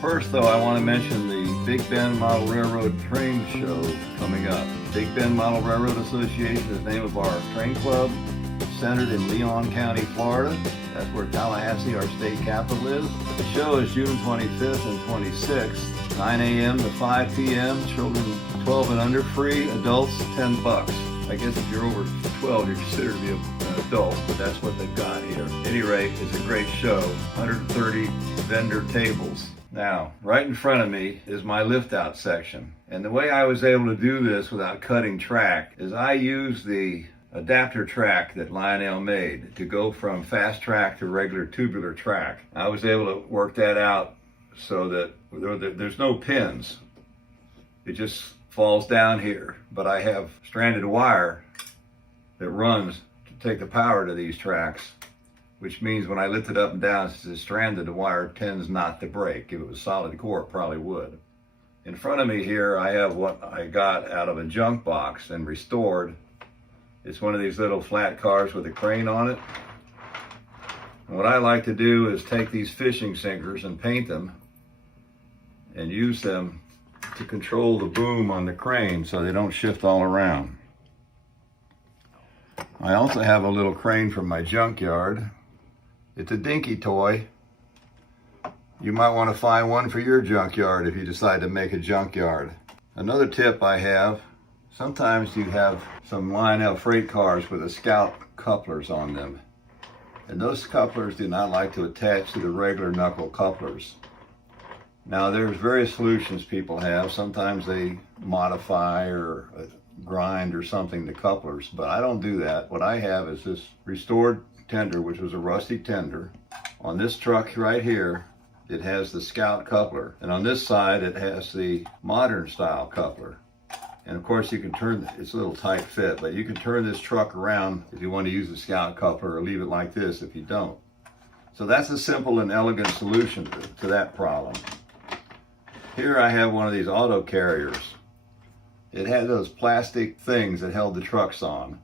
First though, I want to mention the Big Bend Model Railroad Train Show coming up. Big Bend Model Railroad Association is the name of our train club, centered in Leon County, Florida. That's where Tallahassee, our state capital, is. The show is June 25th and 26th, 9 a.m. to 5 p.m. Children 12 and under free, adults $10. I guess if you're over 12, you're considered to be an adult, but that's what they've got here. At any rate, it's a great show. 130 vendor tables. Now, right in front of me is my lift out section. And the way I was able to do this without cutting track is I used the adapter track that Lionel made to go from fast track to regular tubular track. I was able to work that out so that there's no pins. It just falls down here, but I have stranded wire that runs to take the power to these tracks, which means when I lift it up and down, since it's stranded, the wire tends not to break. If it was solid core, it probably would. In front of me here, I have what I got out of a junk box and restored. It's one of these little flat cars with a crane on it. And what I like to do is take these fishing sinkers and paint them and use them to control the boom on the crane so they don't shift all around. I also have a little crane from my junkyard. It's a dinky toy. You might want to find one for your junkyard if you decide to make a junkyard. Another tip I have, sometimes you have some Lionel freight cars with the Scout couplers on them. And those couplers do not like to attach to the regular knuckle couplers. Now there's various solutions people have. Sometimes they modify or grind or something the couplers, but I don't do that. What I have is this restored tender, which was a rusty tender. On this truck right here, it has the Scout coupler, and on this side it has the modern style coupler. And of course you can turn, it's a little tight fit, but you can turn this truck around if you want to use the Scout coupler, or leave it like this if you don't. So that's a simple and elegant solution to that problem. Here I have one of these auto carriers. It had those plastic things that held the trucks on.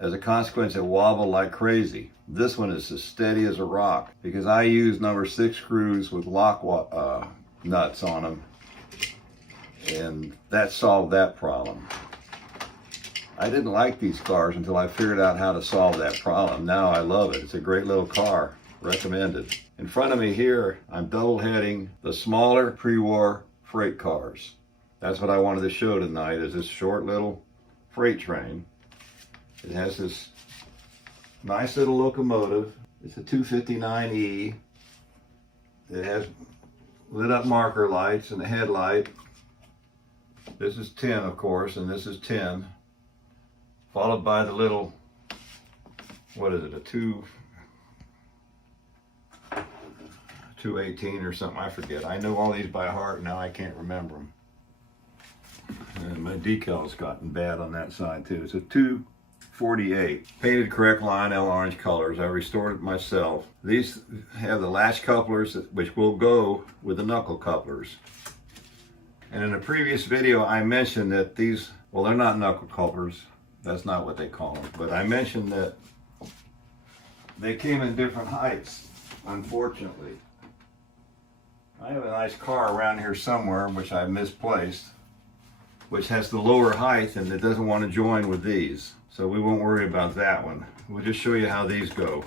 As a consequence, it wobbled like crazy. This one is as steady as a rock because I use number 6 screws with lock nuts on them, and that solved that problem. I didn't like these cars until I figured out how to solve that problem. Now I love it. It's a great little car. Recommended. In front of me here, I'm double heading the smaller pre-war freight cars. That's what I wanted to show tonight, is this short little freight train. It has this nice little locomotive. It's a 259E. It has lit up marker lights and a headlight. This is 10, of course, and this is 10. Followed by the little, what is it, a 218 or something, I forget. I know all these by heart, now I can't remember them. And my decal's gotten bad on that side too. It's a 248. Painted correct Lionel orange colors. I restored it myself. These have the latch couplers which will go with the knuckle couplers. And in a previous video I mentioned that these, well, they're not knuckle couplers. That's not what they call them. But I mentioned that they came in different heights, unfortunately. I have a nice car around here somewhere, which I misplaced, which has the lower height and it doesn't want to join with these. So we won't worry about that one. We'll just show you how these go.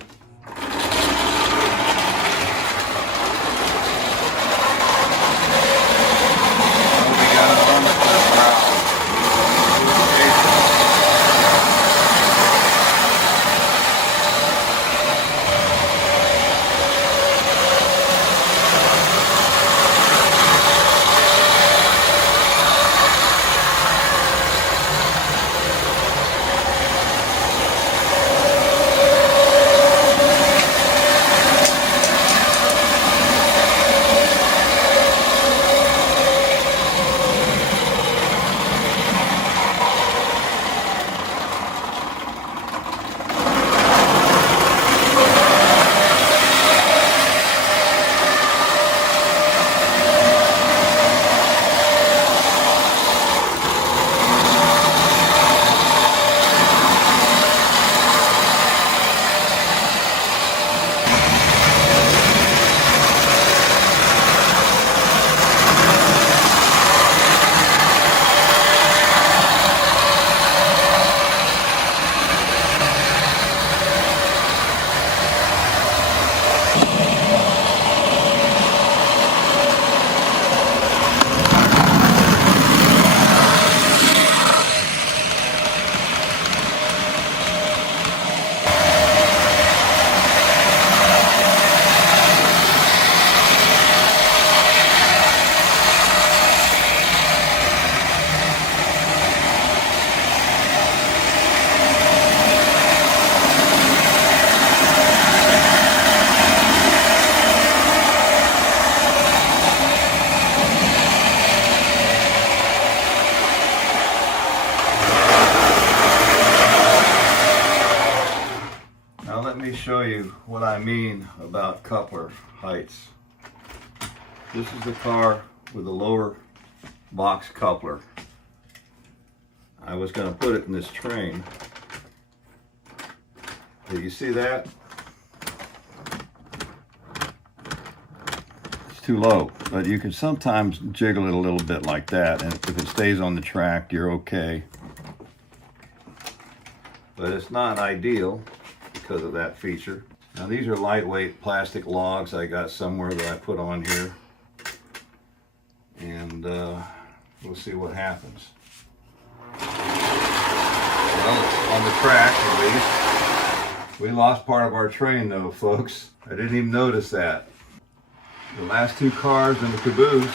what I mean about coupler heights. This is the car with the lower box coupler. I was going to put it in this train. Do you see that? It's too low, but you can sometimes jiggle it a little bit like that, and if it stays on the track, you're okay. But it's not ideal because of that feature. Now these are lightweight plastic logs I got somewhere that I put on here. And we'll see what happens. Well, it's on the track at least. We lost part of our train though, folks. I didn't even notice that. The last two cars in the caboose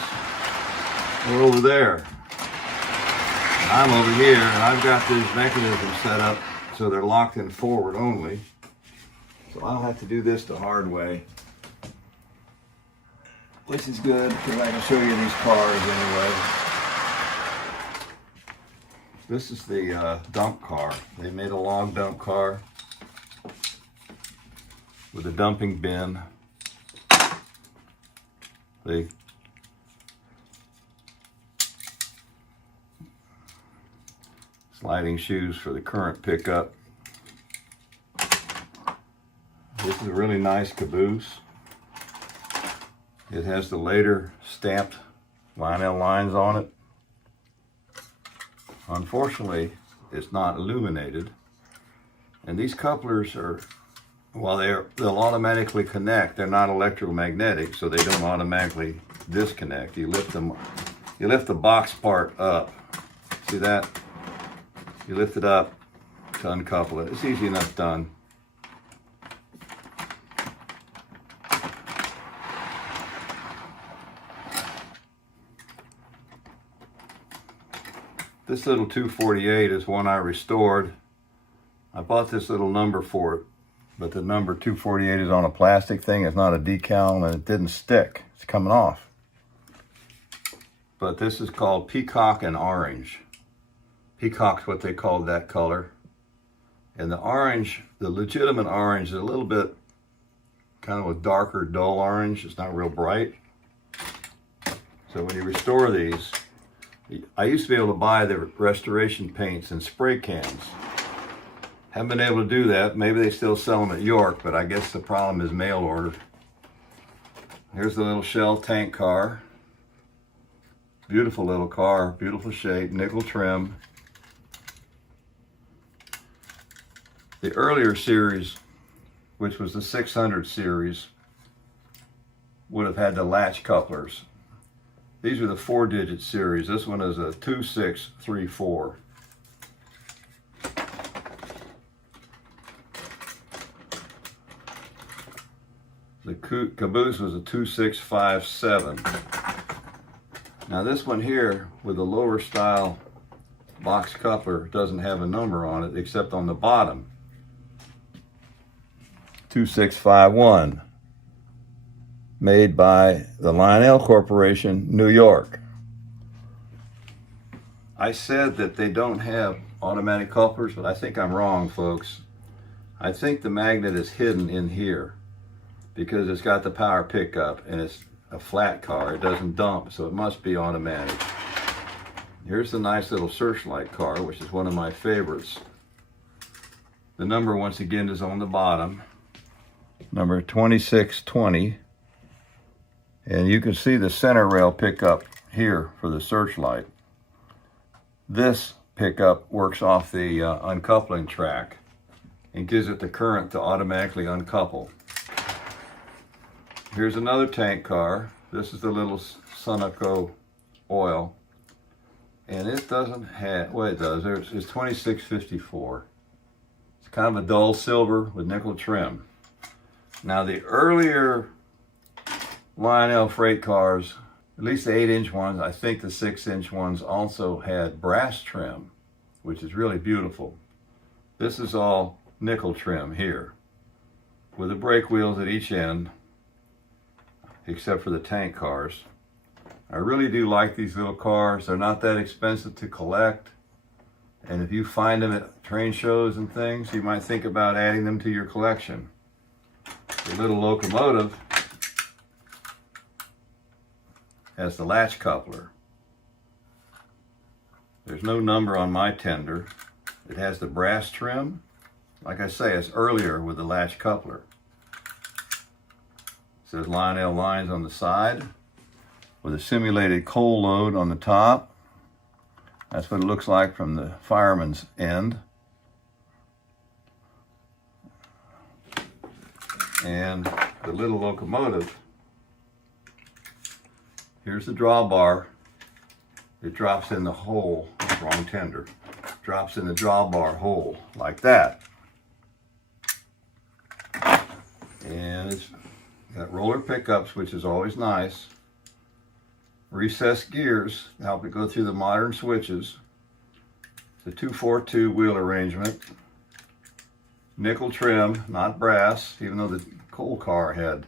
are over there. I'm over here and I've got these mechanisms set up so they're locked in forward only. So I'll have to do this the hard way. Which is good because I can show you these cars anyway. This is the dump car. They made a log dump car with a dumping bin. They sliding shoes for the current pickup. This is a really nice caboose. It has the later stamped Lionel lines on it. Unfortunately, it's not illuminated. And these couplers are, while they'll automatically connect, they're not electromagnetic, so they don't automatically disconnect. You lift the box part up. See that? You lift it up to uncouple it. It's easy enough done. This little 248 is one I restored. I bought this little number for it, but the number 248 is on a plastic thing. It's not a decal and it didn't stick. It's coming off. But this is called Peacock and Orange. Peacock's what they called that color. And the orange, the legitimate orange, is a little bit kind of a darker, dull orange. It's not real bright. So when you restore these, I used to be able to buy the restoration paints in spray cans. Haven't been able to do that. Maybe they still sell them at York, but I guess the problem is mail order. Here's the little shell tank car. Beautiful little car, beautiful shape, nickel trim. The earlier series, which was the 600 series, would have had the latch couplers. These are the 4-digit series. This one is a 2634. The caboose was a 2657. Now this one here with the lower style box coupler doesn't have a number on it except on the bottom. 2651. Made by the Lionel Corporation, New York. I said that they don't have automatic couplers, but I think I'm wrong, folks. I think the magnet is hidden in here because it's got the power pickup and it's a flat car. It doesn't dump, so it must be automatic. Here's the nice little searchlight car, which is one of my favorites. The number, once again, is on the bottom. Number 2620. And you can see the center rail pickup here for the searchlight. This pickup works off the uncoupling track and gives it the current to automatically uncouple. Here's another tank car. This is the little Sunoco oil. And it doesn't have, well it does, it's 2654. It's kind of a dull silver with nickel trim. Now the earlier Lionel freight cars, at least the 8-inch ones, I think the 6-inch ones also had brass trim, which is really beautiful. This is all nickel trim here, with the brake wheels at each end, except for the tank cars. I really do like these little cars. They're not that expensive to collect. And if you find them at train shows and things, you might think about adding them to your collection. The little locomotive has the latch coupler. There's no number on my tender. It has the brass trim. Like I say, it's earlier with the latch coupler. It says Lionel lines on the side with a simulated coal load on the top. That's what it looks like from the fireman's end. And the little locomotive, here's the drawbar. It drops in the hole, wrong tender, drops in the drawbar hole like that. And it's got roller pickups, which is always nice. Recessed gears to help it go through the modern switches. It's a 242 wheel arrangement. Nickel trim, not brass, even though the coal car had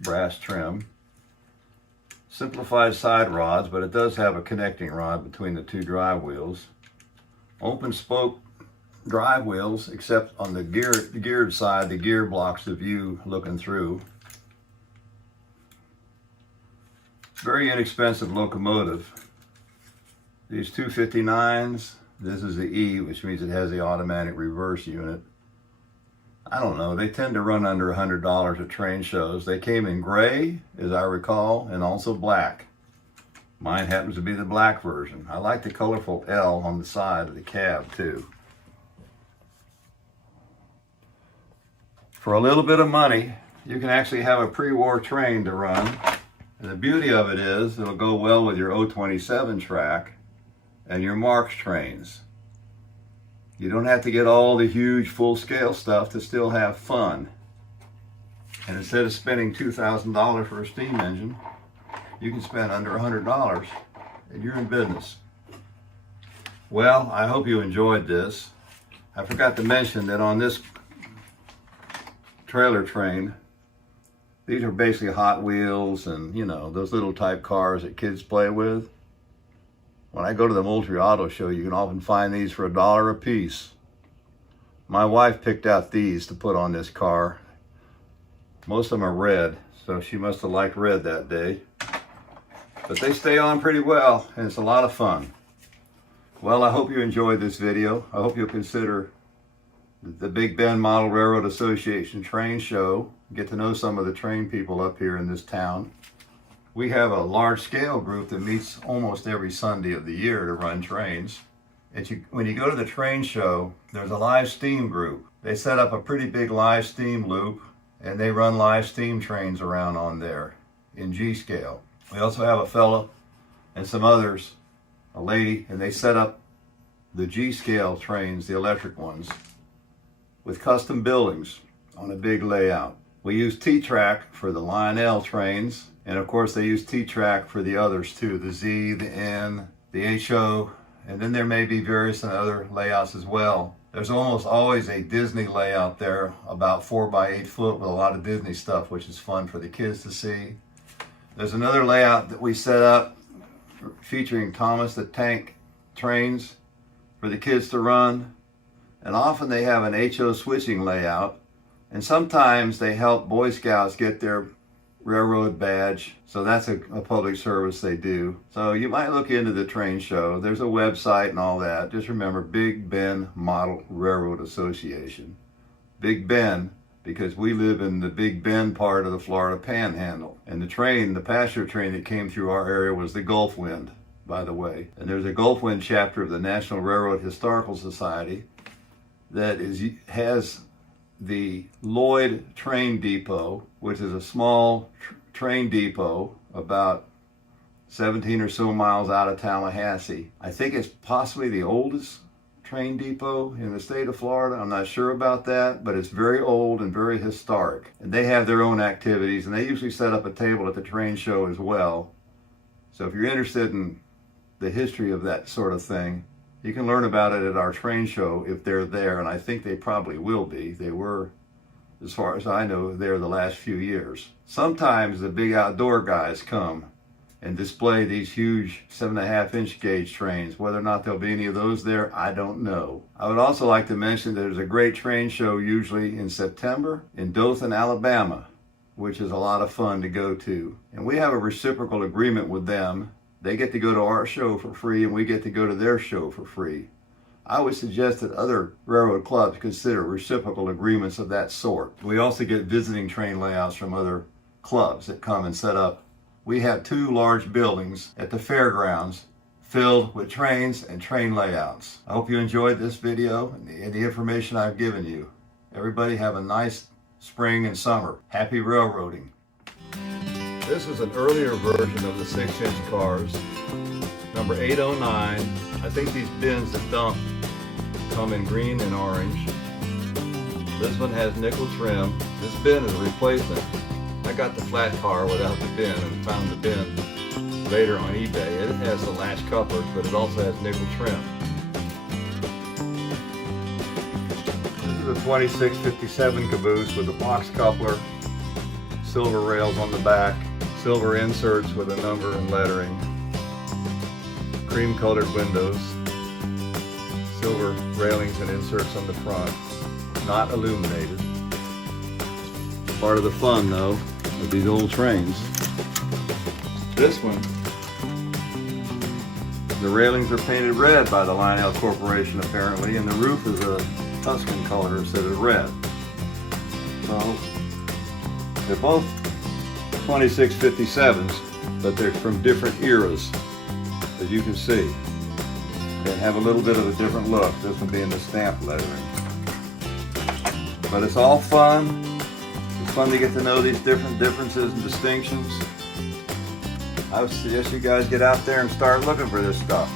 brass trim. Simplified side rods, but it does have a connecting rod between the two drive wheels. Open spoke drive wheels, except on the geared side, the gear blocks the view looking through. Very inexpensive locomotive. These 259s, this is the E, which means it has the automatic reverse unit. I don't know, they tend to run under $100 at train shows. They came in gray, as I recall, and also black. Mine happens to be the black version. I like the colorful L on the side of the cab too. For a little bit of money, you can actually have a pre-war train to run. And the beauty of it is, it'll go well with your 027 track and your Marx trains. You don't have to get all the huge full-scale stuff to still have fun. And instead of spending $2,000 for a steam engine, you can spend under $100 and you're in business. Well, I hope you enjoyed this. I forgot to mention that on this trailer train, these are basically Hot Wheels and, you know, those little type cars that kids play with. When I go to the Moultrie Auto Show, you can often find these for $1 a piece. My wife picked out these to put on this car. Most of them are red, so she must have liked red that day. But they stay on pretty well, and it's a lot of fun. Well, I hope you enjoyed this video. I hope you'll consider the Big Bend Model Railroad Association train show. Get to know some of the train people up here in this town. We have a large scale group that meets almost every Sunday of the year to run trains. When you go to the train show, there's a live steam group. They set up a pretty big live steam loop and they run live steam trains around on there in G scale. We also have a fellow and some others, a lady, and they set up the G scale trains, the electric ones, with custom buildings on a big layout. We use T-Track for the Lionel trains, and of course they use T-Track for the others too, the Z, the N, the HO, and then there may be various other layouts as well. There's almost always a Disney layout there, about 4 by 8 foot with a lot of Disney stuff, which is fun for the kids to see. There's another layout that we set up featuring Thomas the Tank trains for the kids to run, and often they have an HO switching layout. And sometimes they help Boy Scouts get their railroad badge. So that's a public service they do. So you might look into the train show. There's a website and all that. Just remember, Big Bend Model Railroad Association. Big Bend, because we live in the Big Bend part of the Florida Panhandle. And the train, the passenger train that came through our area was the Gulf Wind, by the way. And there's a Gulf Wind chapter of the National Railroad Historical Society that has the Lloyd Train Depot, which is a small train depot about 17 or so miles out of Tallahassee. I think it's possibly the oldest train depot in the state of Florida. I'm not sure about that, but it's very old and very historic. And they have their own activities, and they usually set up a table at the train show as well. So if you're interested in the history of that sort of thing, you can learn about it at our train show if they're there, and I think they probably will be. They were, as far as I know, there the last few years. Sometimes the big outdoor guys come and display these huge 7.5-inch gauge trains. Whether or not there'll be any of those there, I don't know. I would also like to mention that there's a great train show usually in September in Dothan, Alabama. which is a lot of fun to go to. And we have a reciprocal agreement with them. They get to go to our show for free and we get to go to their show for free. I would suggest that other railroad clubs consider reciprocal agreements of that sort. We also get visiting train layouts from other clubs that come and set up. We have 2 large buildings at the fairgrounds filled with trains and train layouts. I hope you enjoyed this video and the information I've given you. Everybody have a nice spring and summer. Happy railroading. This is an earlier version of the 6-inch cars, number 809. I think these bins that dump come in green and orange. This one has nickel trim. This bin is a replacement. I got the flat car without the bin and found the bin later on eBay. It has the latch couplers, but it also has nickel trim. This is a 2657 caboose with a box coupler, silver rails on the back, silver inserts with a number and lettering, cream colored windows, silver railings and inserts on the front, not illuminated. Part of the fun though of these old trains. This one, the railings are painted red by the Lionel Corporation apparently, and the roof is a Tuscan color instead of red. So they're both 2657s, but they're from different eras, as you can see. They have a little bit of a different look, this one being the stamp lettering. But it's all fun. It's fun to get to know these different differences and distinctions. I would suggest you guys get out there and start looking for this stuff.